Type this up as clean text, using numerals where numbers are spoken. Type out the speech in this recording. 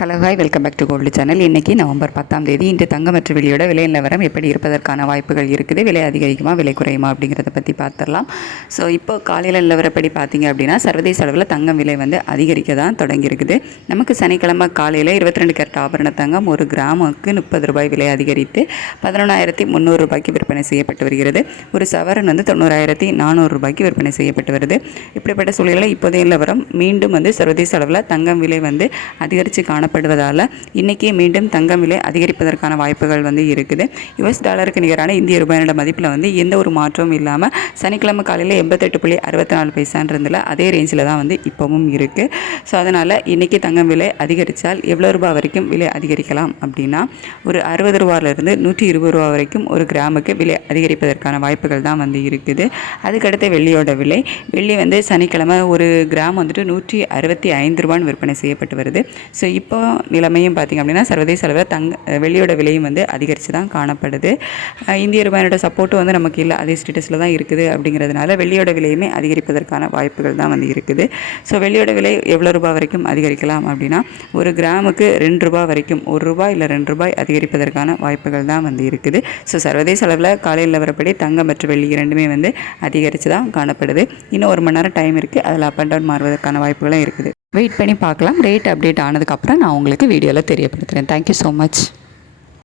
Hello hi welcome back to gold channel. இன்றைக்கி November 10ஆம் தேதி இன்று தங்கம் மற்றும் வெள்ளியோட விலை நிலவரம் எப்படி இருப்பதற்கான வாய்ப்புகள் இருக்குது, விலை அதிகரிக்குமா விலை குறையுமா அப்படிங்கிறத பற்றி பார்த்துடலாம். ஸோ இப்போ காலையில் நிலவரப்படி பார்த்திங்க அப்படின்னா சர்வதேச அளவில் தங்கம் விலை வந்து அதிகரிக்க தான் தொடங்கியிருக்குது. நமக்கு சனிக்கிழமை காலையில் 22 கேரட் ஆபரண தங்கம் ஒரு கிராமுக்கு 30 ரூபாய் விலை அதிகரித்து 11,300 ரூபாய்க்கு விற்பனை செய்யப்பட்டு வருகிறது. ஒரு சவரன் வந்து 90,400 ரூபாய்க்கு விற்பனை செய்யப்பட்டு வருது. இப்படிப்பட்ட சூழலில் இப்போதைய நிலவரம் மீண்டும் வந்து சர்வதேச அளவில் தங்கம் விலை வந்து அதிகரித்து காணப்படுவதால் இன்றைக்கி மீண்டும் தங்கம் விலை அதிகரிப்பதற்கான வாய்ப்புகள் வந்து இருக்குது. US டாலருக்கு நிகரான இந்திய ரூபாயோட மதிப்பில் வந்து எந்த ஒரு மாற்றமும் இல்லாமல் சனிக்கிழமை காலையில் 88.64 பைசான்றதில் அதே ரேஞ்சில் தான் வந்து இப்போவும் இருக்குது. ஸோ அதனால் இன்றைக்கி தங்கம் விலை அதிகரித்தால் எவ்வளோ ரூபா வரைக்கும் விலை அதிகரிக்கலாம் அப்படின்னா ஒரு 60 ரூபாயிலிருந்து 120 ரூபா வரைக்கும் ஒரு கிராமுக்கு விலை அதிகரிப்பதற்கான வாய்ப்புகள் தான் வந்து இருக்குது. அதுக்கடுத்து வெள்ளியோட விலை, வெள்ளி வந்து சனிக்கிழமை ஒரு கிராம் வந்துட்டு 165 ரூபான்னு விற்பனை செய்யப்பட்டு வருது. ஸோ இப்போ நிலைமையும் பார்த்திங்க அப்படின்னா சர்வதேச அளவில் வெள்ளியோட விலையும் வந்து அதிகரித்து தான் காணப்படுது. இந்திய ரூபாயோட சப்போர்ட்டும் வந்து நமக்கு இல்லை, அதே ஸ்டேட்டஸில் தான் இருக்குது. அப்படிங்கிறதுனால வெள்ளியோட விலையுமே அதிகரிப்பதற்கான வாய்ப்புகள் தான் வந்து இருக்குது. ஸோ வெள்ளியோட விலை எவ்வளோ ரூபா வரைக்கும் அதிகரிக்கலாம் அப்படின்னா ஒரு கிராமுக்கு 2 ரூபா வரைக்கும், 1 ரூபாய் இல்லை 2 ரூபாய் அதிகரிப்பதற்கான வாய்ப்புகள் தான் வந்து இருக்குது. ஸோ சர்வதேச அளவில் காலையில் வரப்படி தங்கம் மற்றும் வெள்ளி இரண்டுமே வந்து அதிகரித்து தான் காணப்படுது. இன்னும் 1 மணி நேரம் டைம் இருக்குது, அதில் அப் அண்ட் டவுன் மாறுவதற்கான வாய்ப்புகளும் இருக்குது. வெயிட் பண்ணி பார்க்கலாம். ரேட் அப்டேட் ஆனதுக்கப்புறம் நான் உங்களுக்கு வீடியோவில் தெரியப்படுத்துகிறேன். Thank you so much.